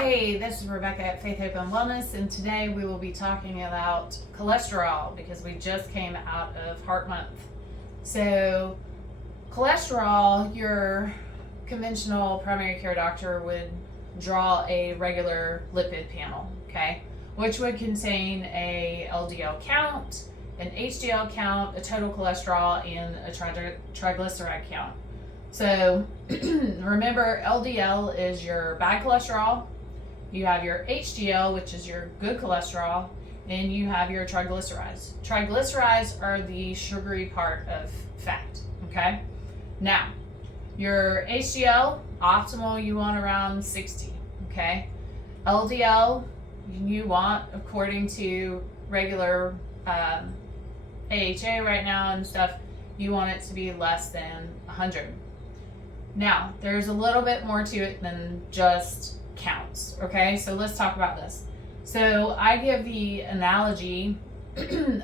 Hey, this is Rebecca at Faith, Hope, and Wellness, and today we will be talking about cholesterol because we just came out of Heart Month. So, cholesterol, your conventional primary care doctor would draw a regular lipid panel, okay, which would contain a LDL count, an HDL count, a total cholesterol, and a triglyceride count. So, remember, LDL is your bad cholesterol. You have your HDL, which is your good cholesterol, and you have your triglycerides. Triglycerides are the sugary part of fat, okay? Now, your HDL, optimal, you want around 60, okay? LDL, you want, according to regular AHA right now and stuff, you want it to be less than 100. Now, there's a little bit more to it than just counts, okay? So let's talk about this. So I give the analogy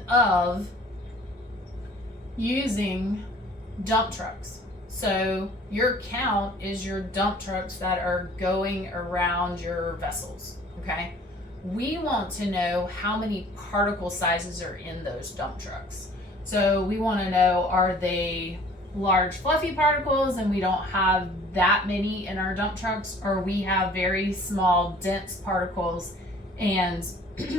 of using dump trucks. So your count is your dump trucks that are going around your vessels, okay? We want to know how many particle sizes are in those dump trucks. So we want to know, are they large fluffy particles and we don't have that many in our dump trucks, or we have very small dense particles and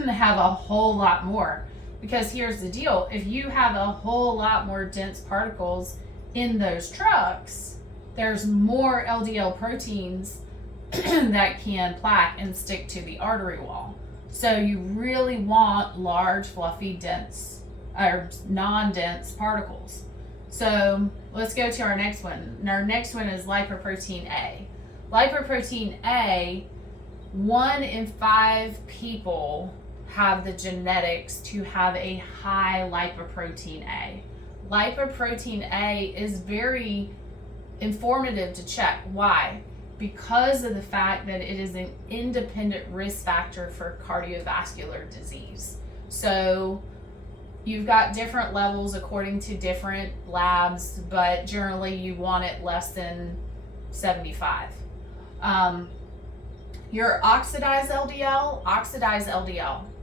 have a whole lot more? Because here's the deal, if you have a whole lot more dense particles in those trucks, there's more LDL proteins that can plaque and stick to the artery wall. So you really want large fluffy dense or non-dense particles. So let's go to our next one. And our next one is lipoprotein A. Lipoprotein A, 1 in 5 people have the genetics to have a high lipoprotein A. Lipoprotein A is very informative to check. Why? Because of the fact that it is an independent risk factor for cardiovascular disease. So you've got different levels according to different labs, but generally you want it less than 75. Your oxidized LDL,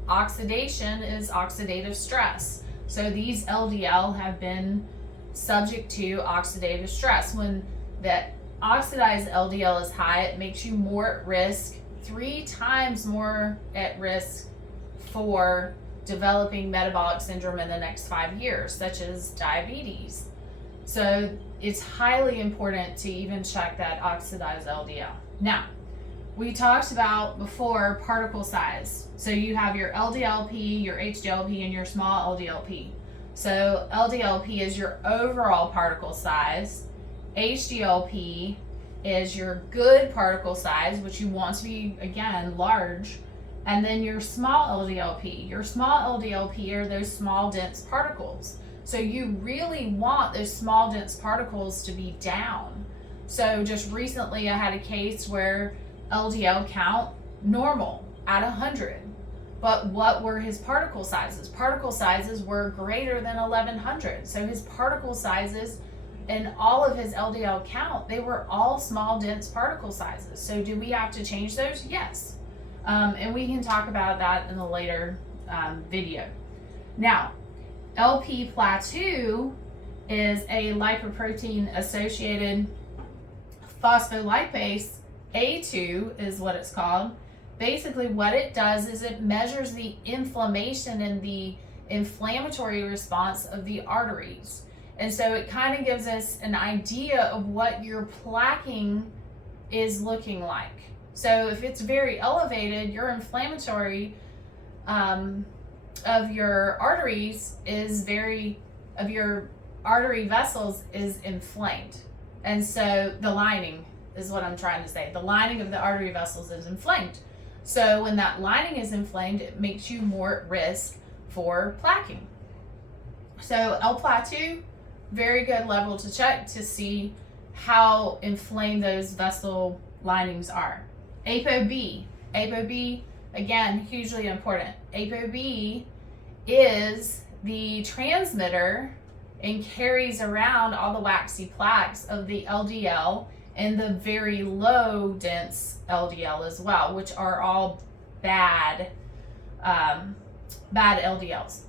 oxidation is oxidative stress. So these LDL have been subject to oxidative stress. When that oxidized LDL is high, it makes you more at risk, 3 times more at risk for developing metabolic syndrome in the next 5 years, such as diabetes. So it's highly important to even check that oxidized LDL. Now, we talked about before particle size. So you have your LDLP, your HDLP, and your small LDLP. So LDLP is your overall particle size. HDLP is your good particle size, which you want to be, again, large. And then your small LDLP. Your small LDLP are those small dense particles. So you really want those small dense particles to be down. So just recently I had a case where LDL count normal at 100. But what were his particle sizes? Particle sizes were greater than 1100. So his particle sizes and all of his LDL count, they were all small dense particle sizes. So do we have to change those? Yes. And we can talk about that in a later video. Now, LP plateau is a lipoprotein associated phospholipase. A2 is what it's called. Basically what it does is it measures the inflammation and the inflammatory response of the arteries. And so it kind of gives us an idea of what your plaquing is looking like. So if it's very elevated, your inflammatory of your arteries is of your artery vessels is inflamed. And so the lining is what I'm trying to say. The lining of the artery vessels is inflamed. So when that lining is inflamed, it makes you more at risk for plaquing. So L plateau, very good level to check to see how inflamed those vessel linings are. ApoB. ApoB, again, hugely important. ApoB is the transmitter and carries around all the waxy plaques of the LDL and the very low dense LDL as well, which are all bad LDLs.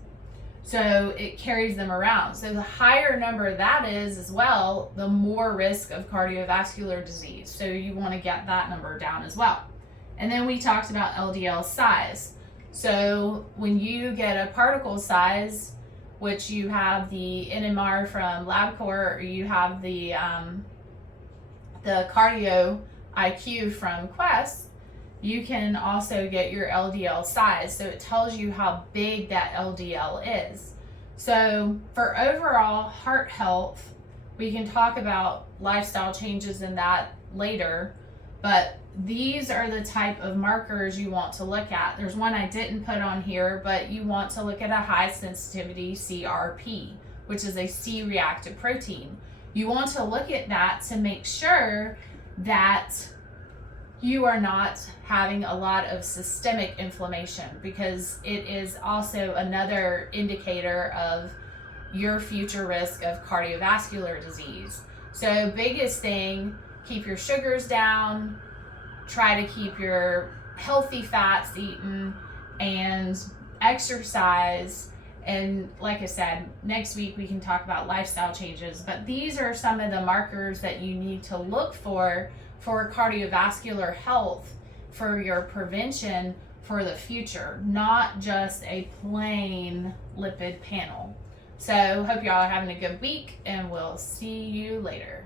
So it carries them around. So the higher number that is as well, the more risk of cardiovascular disease. So you want to get that number down as well. And then we talked about LDL size. So when you get a particle size, which you have the NMR from LabCorp, or you have the cardio IQ from Quest, you can also get your LDL size. So it tells you how big that LDL is. So for overall heart health, we can talk about lifestyle changes in that later, but these are the type of markers you want to look at. There's one I didn't put on here, but you want to look at a high sensitivity CRP, which is a C-reactive protein. You want to look at that to make sure that you are not having a lot of systemic inflammation, because it is also another indicator of your future risk of cardiovascular disease. So biggest thing, keep your sugars down, try to keep your healthy fats eaten, and exercise. And like I said, next week we can talk about lifestyle changes, but these are some of the markers that you need to look for cardiovascular health, for your prevention for the future, not just a plain lipid panel. So hope y'all are having a good week, and we'll see you later.